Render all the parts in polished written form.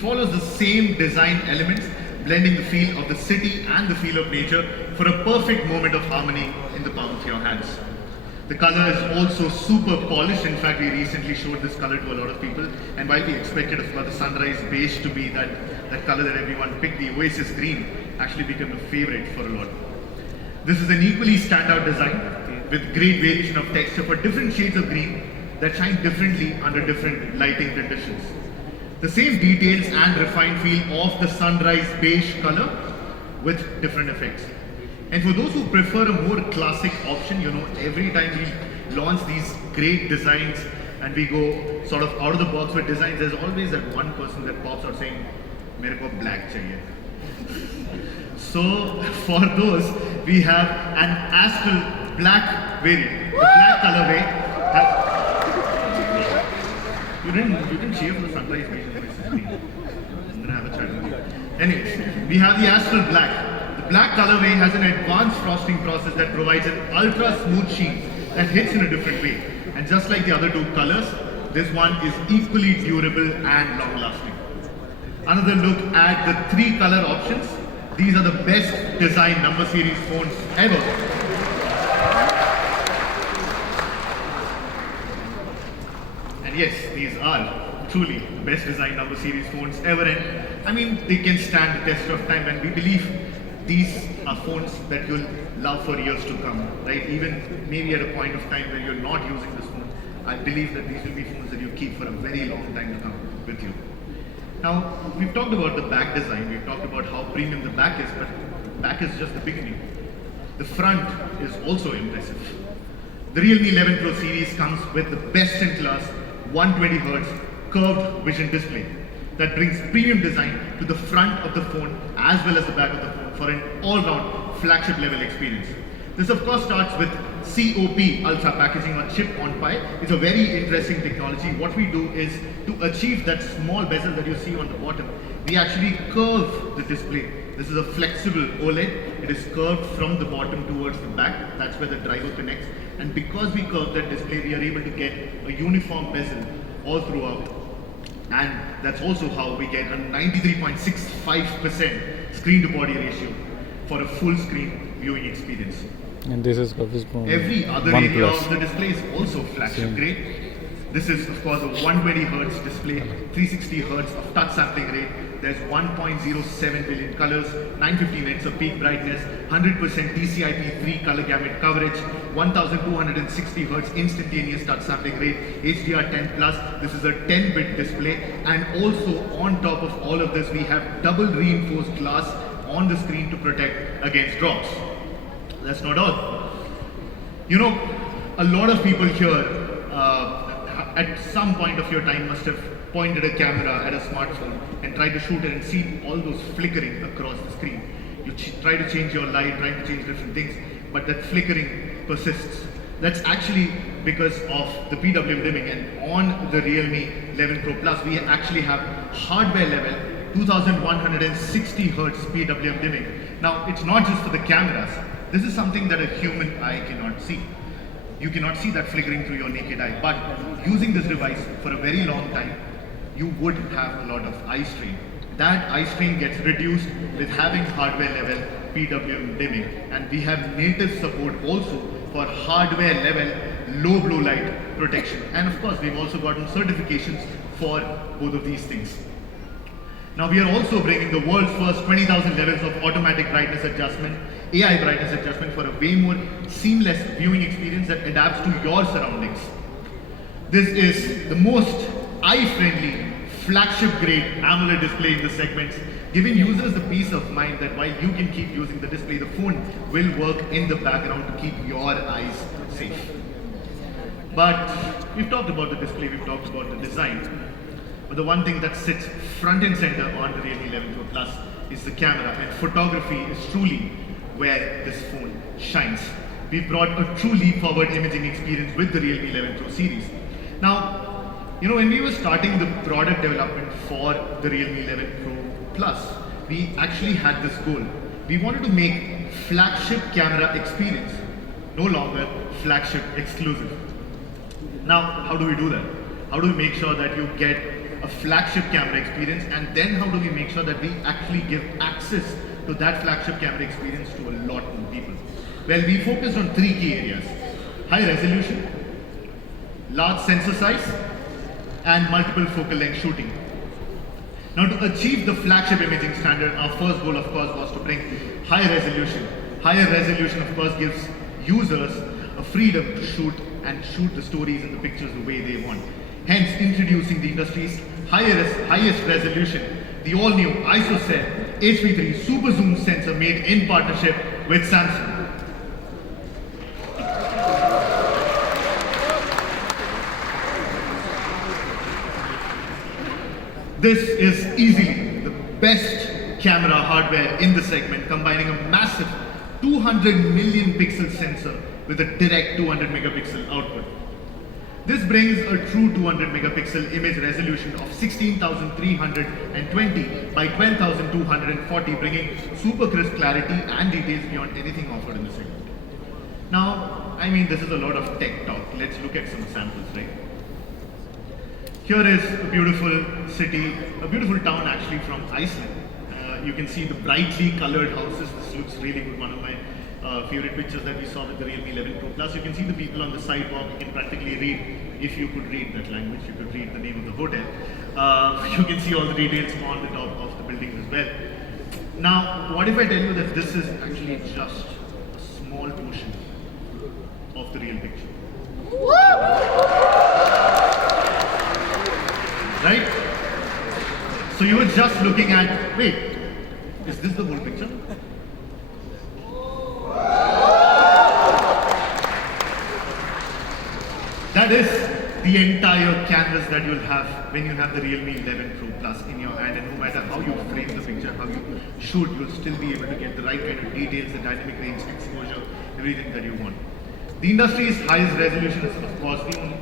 follows the same design elements, blending the feel of the city and the feel of nature for a perfect moment of harmony in the palm of your hands. The color is also super polished. In fact, we recently showed this color to a lot of people, and while we expected, of course, the sunrise beige to be that color that everyone picked, the Oasis green actually became a favorite for a lot. This is an equally standout design with great variation of texture for different shades of green that shine differently under different lighting conditions. The same details and refined feel of the sunrise beige color with different effects. And for those who prefer a more classic option, every time we launch these great designs and we go sort of out of the box with designs, there's always that one person that pops out saying, "Mere ko black chahiye." So for those, we have an Astral black variant. The black colorway has... You didn't cheer for the sunrise beige. I'm gonna have a chat with you. Anyways, we have the Astral black. The black colorway has an advanced frosting process that provides an ultra smooth sheen that hits in a different way. And just like the other two colors, this one is equally durable and long lasting. Another look at the 3 color options. These are the best design number series phones ever. And yes, these are truly the best design number series phones ever, and I mean, they can stand the test of time, and we believe these are phones that you'll love for years to come, right? Even maybe at a point of time where you're not using this phone, I believe that these will be phones that you keep for a very long time to come with you. Now, we've talked about the back design, we've talked about how premium the back is, but the back is just the beginning. The front is also impressive. The Realme 11 Pro series comes with the best in class 120Hz curved vision display that brings premium design to the front of the phone as well as the back of the phone for an all-round flagship level experience. This of course starts with COP Ultra packaging on chip on Pi. It's a very interesting technology. What we do is to achieve that small bezel that you see on the bottom, we actually curve the display. This is a flexible OLED. It is curved from the bottom towards the back. That's where the driver connects. And because we curve that display, we are able to get a uniform bezel all throughout. And that's also how we get a 93.65% screen to body ratio for a full screen viewing experience. And this is every other area of the display is also flagship grade. This is of course a 120Hz display, 360Hz of touch sampling rate. There's 1.07 billion colors, 950 nits of peak brightness, 100% DCI-P3 color gamut coverage, 1260Hz instantaneous touch sampling rate, HDR10+. This is a 10-bit display, and also on top of all of this, we have double reinforced glass on the screen to protect against drops. That's not all. A lot of people here at some point of your time must have pointed a camera at a smartphone and tried to shoot it and see all those flickering across the screen. You try to change your light, try to change different things, but that flickering persists. That's actually because of the PWM dimming, and on the Realme 11 Pro Plus, we actually have hardware level 2160Hz PWM dimming. Now, it's not just for the cameras. This is something that a human eye cannot see. You cannot see that flickering through your naked eye, but using this device for a very long time, you would have a lot of eye strain. That eye strain gets reduced with having hardware level PWM dimming, and we have native support also for hardware level low blue light protection. And of course, we've also gotten certifications for both of these things. Now we are also bringing the world's first 20,000 levels of automatic brightness adjustment, AI brightness adjustment, for a way more seamless viewing experience that adapts to your surroundings. This is the most eye-friendly, flagship-grade AMOLED display in the segments, giving users the peace of mind that while you can keep using the display, the phone will work in the background to keep your eyes safe. But we've talked about the display, we've talked about the design, but the one thing that sits front and center on the Realme 11 Pro Plus is the camera, and photography is truly where this phone shines. We've brought a true leap forward imaging experience with the Realme 11 Pro series. Now, when we were starting the product development for the Realme 11 Pro Plus, we actually had this goal. We wanted to make flagship camera experience no longer flagship exclusive. Now, how do we do that? How do we make sure that you get a flagship camera experience, and then how do we make sure that we actually give access to that flagship camera experience to a lot more people? Well, we focused on three key areas: high resolution, large sensor size, and multiple focal length shooting. Now, to achieve the flagship imaging standard, our first goal, of course, was to bring high resolution. Higher resolution, of course, gives users a freedom to shoot the stories and the pictures the way they want. Hence, introducing the industry's highest resolution, the all-new ISOCELL HP3 Super Zoom sensor made in partnership with Samsung. This is easily the best camera hardware in the segment, combining a massive 200 million pixel sensor with a direct 200 megapixel output. This brings a true 200 megapixel image resolution of 16,320 by 12,240, bringing super crisp clarity and details beyond anything offered in the segment. Now, I mean, this is a lot of tech talk. Let's look at some samples, right? Here is a beautiful city, a beautiful town actually from Iceland. You can see the brightly colored houses. This looks really good. One of my favorite pictures that we saw with the Realme 11 Pro Plus. You can see the people on the sidewalk. You can practically read, if you could read that language, you could read the name of the hotel. You can see all the details on the top of the buildings as well. Now, what if I tell you that this is actually just a small portion of the real picture? Right? So you were just looking at, wait, is this the whole picture? That is the entire canvas that you'll have when you have the Realme 11 Pro Plus in your hand, and no matter how you frame the picture, how you shoot, you'll still be able to get the right kind of details, the dynamic range, exposure, everything that you want. The industry's highest resolution is, of course, the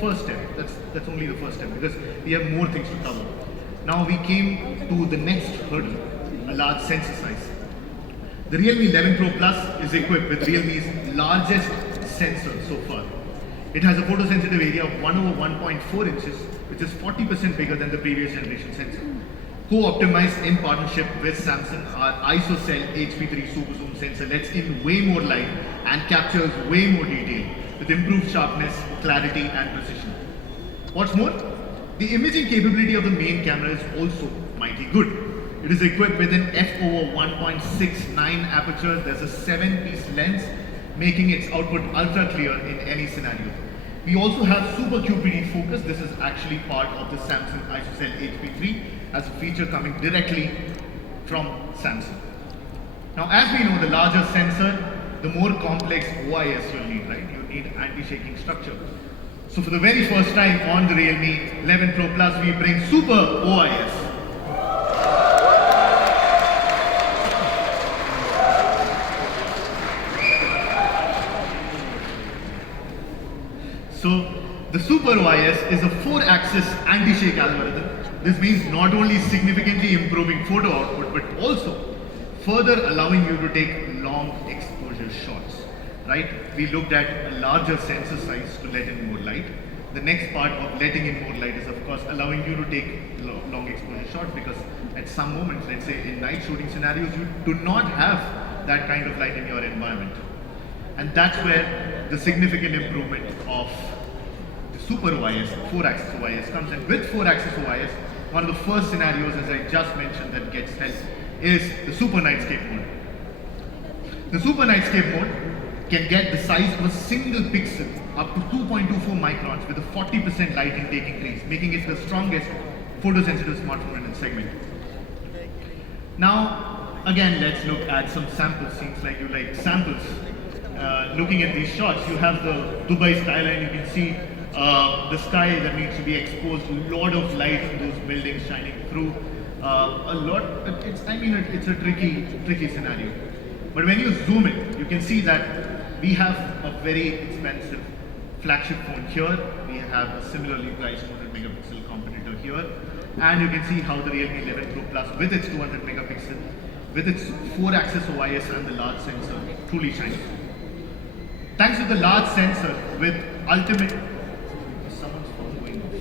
first step. That's only the first step, because we have more things to cover. Now we came to the next hurdle, a large sensor size. The Realme 11 Pro Plus is equipped with Realme's largest sensor so far. It has a photosensitive area of 1/1.4 inches, which is 40% bigger than the previous generation sensor. Co-optimized in partnership with Samsung, our ISOCELL HP3 Super Zoom sensor lets in way more light and captures way more detail with improved sharpness, clarity, and precision. What's more, the imaging capability of the main camera is also mighty good. It is equipped with an f/1.69 aperture. There's a 7-piece lens, making its output ultra clear in any scenario. We also have Super QPD focus. This is actually part of the Samsung ISOCELL HP3 as a feature coming directly from Samsung. Now, as we know, the larger sensor, the more complex OIS you'll need, right? You need anti-shaking structure. So for the very first time on the Realme 11 Pro Plus, we bring Super OIS. So the Super OIS is a 4-axis anti-shake algorithm. This means not only significantly improving photo output, but also further allowing you to take long exposure shots, right? We looked at a larger sensor size to let in more light. The next part of letting in more light is, of course, allowing you to take long exposure shots, because at some moments, let's say in night shooting scenarios, you do not have that kind of light in your environment. And that's where the significant improvement of the Super OIS, 4-axis OIS comes in. With 4-axis OIS, one of the first scenarios, as I just mentioned, that gets help is the Super Nightscape mode. The Super Nightscape mode can get the size of a single pixel up to 2.24 microns with a 40% light intake increase, making it the strongest photosensitive smartphone in its segment. Now, again, let's look at some samples. Seems like you like samples. Looking at these shots, you have the Dubai skyline. You can see the sky that needs to be exposed, a lot of light in those buildings shining through. It's a tricky scenario. But when you zoom in, you can see that we have a very expensive flagship phone here. We have a similarly priced 200 megapixel competitor here. And you can see how the Realme 11 Pro Plus with its 200 megapixel, with its 4-axis OIS and the large sensor truly shines. Thanks to the large sensor with ultimate... Someone's phone going off.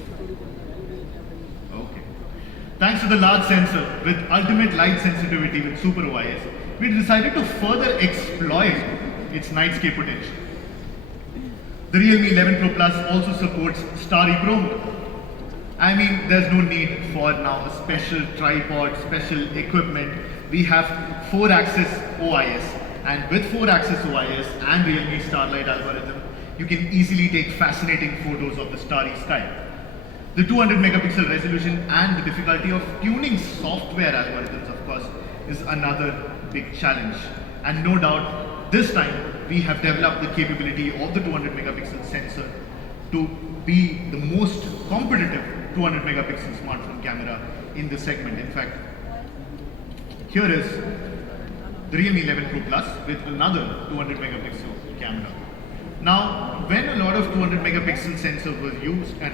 Okay. Thanks to the large sensor with ultimate light sensitivity with super OIS, we decided to further exploit its nightscape potential. The Realme 11 Pro Plus also supports Starry Pro mode. I mean, there's no need for now a special tripod, special equipment. We have 4-axis OIS, and with 4-axis OIS and Realme Starlight algorithm, you can easily take fascinating photos of the starry sky. The 200 megapixel resolution and the difficulty of tuning software algorithms, of course, is another big challenge. And no doubt, this time we have developed the capability of the 200 megapixel sensor to be the most competitive 200 megapixel smartphone camera in this segment. In fact, here is the Reame 11 Pro Plus with another 200 megapixel camera. Now, when a lot of 200 megapixel sensors were used and